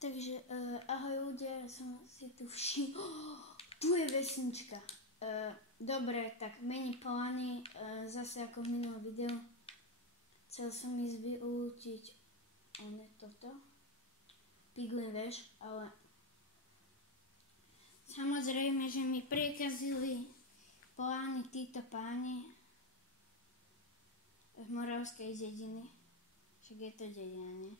Takže ahoj ľudia, som si tu tu je vesnička. Dobre, tak mení plány, zase ako v minulom videu. Chcel som ísť vylútiť toto. Piglin veš, ale samozrejme, že mi priekazili plány títo páni z Moravskej dediny. Však je to dedina, nie?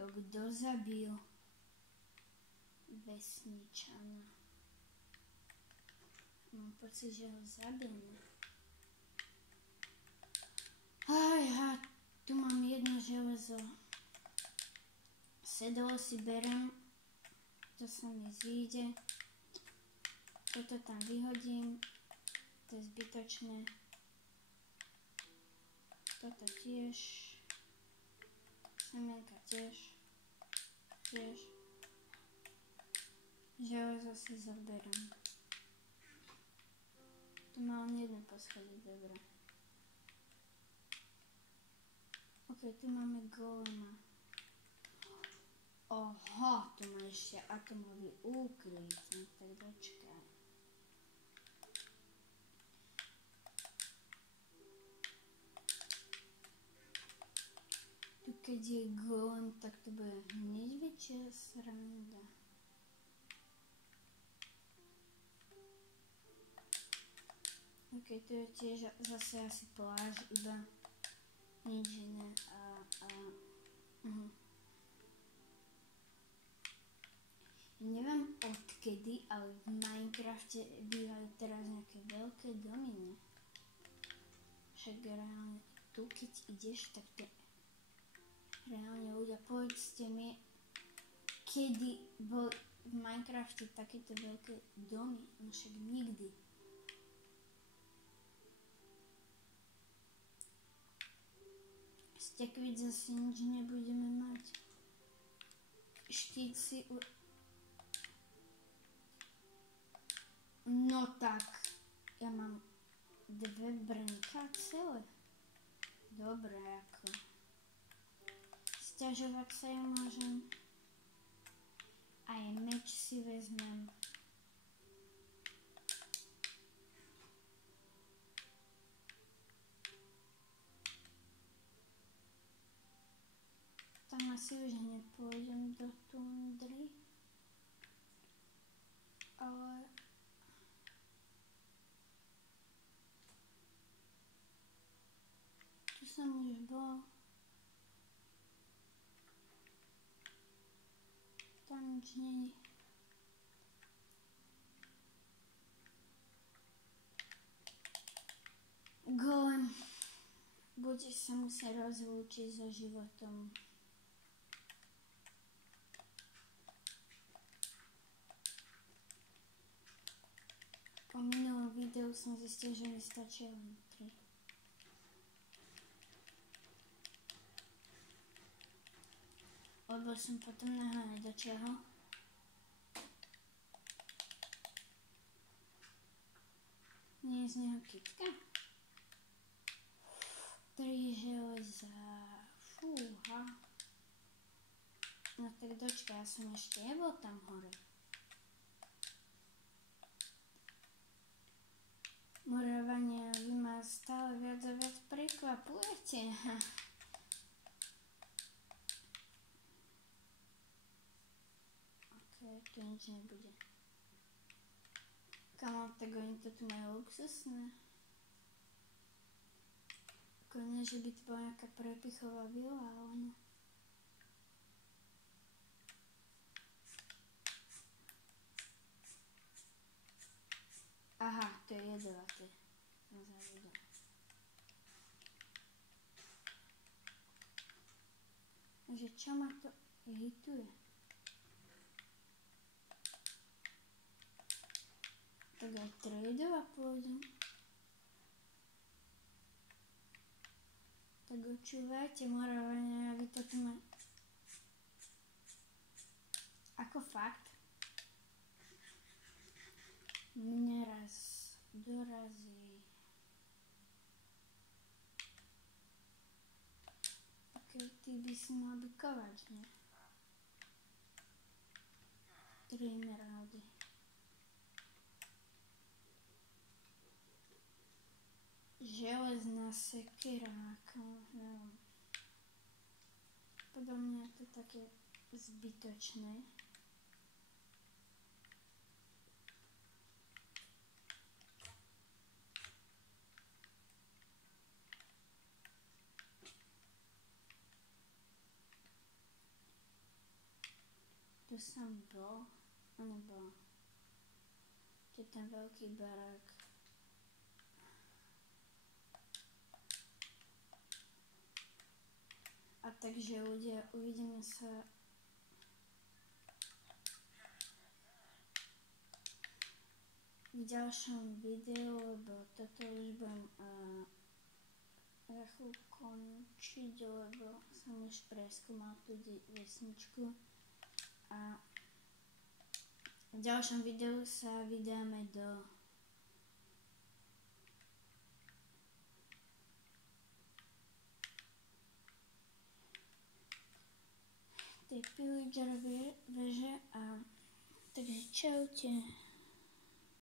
To kto zabil vesničana? Mám pocit, že ho zabil. Aj, tu mám jedno železo. Sedlo si berem. To sa mi zíde. Toto tam vyhodím. To je zbytočné. Toto tiež. Semenka tiež. Železo si zoberiem. Tu má len jedno poschodie, dobre. Ok, tu máme golema. Oho, tu má ešte atomový úkryt. No tak dočkaj. Tu keď je golem, tak to bude hneď väčšia sranda. Ok, tu je tiež zase asi pláž, iba nič iné Neviem odkedy, ale v Minecrafte bývajú teraz nejaké veľké domy, ne? Však reálne tu keď ideš, tak to reálne ľudia, povedzte mi, kedy bol v Minecrafte takéto veľké domy, no však nikdy. Stekviť zase nič nebudeme mať. Štít si No tak, ja mám 2 brnka celé. Dobre, ako. Sťažovať sa ja môžem. Aj meč si vezmem. Tam asi už nepôjdem do tundry. Ale tu som už bol. Tam nič není. Golem. Budeš sa musieť rozlúčiť so životom. Po minulom videu som zistil, že mi stačí len 3. Lebo som potom naháňať dočiahol. Nie je z neho kytka? 3 železa. Fúha. No tak dočkaj, ja som ešte nebol tam hore. Moravania, vy ma stále viac a viac prekvapujete. Ok, tu nič nebude. Kamo, tak oni to tu majú luxusné. Ako nie, že by to bola nejaká prepichová vila, ale ono. Aha, to je jedovaté. Som zavidel. Že čo ma to hituje? Tak aj tradeovať pôjdem. Tak očúvajte, Moravania, vy to tu máte. Ako fakt, mne raz dorazí také, ty by si mal bykovať, ne? 3 emeraldy. Železná sekera, ako, neviem. Podľa mňa je to také zbytočné. Tu som bol, alebo tu je ten veľký barák. A takže ľudia, uvidíme sa v ďalšom videu, lebo toto už budem za chvíľu končiť, lebo som už preskúmal tú vesničku. A v ďalšom videu sa vydáme do tej pillager veže a takže čaute.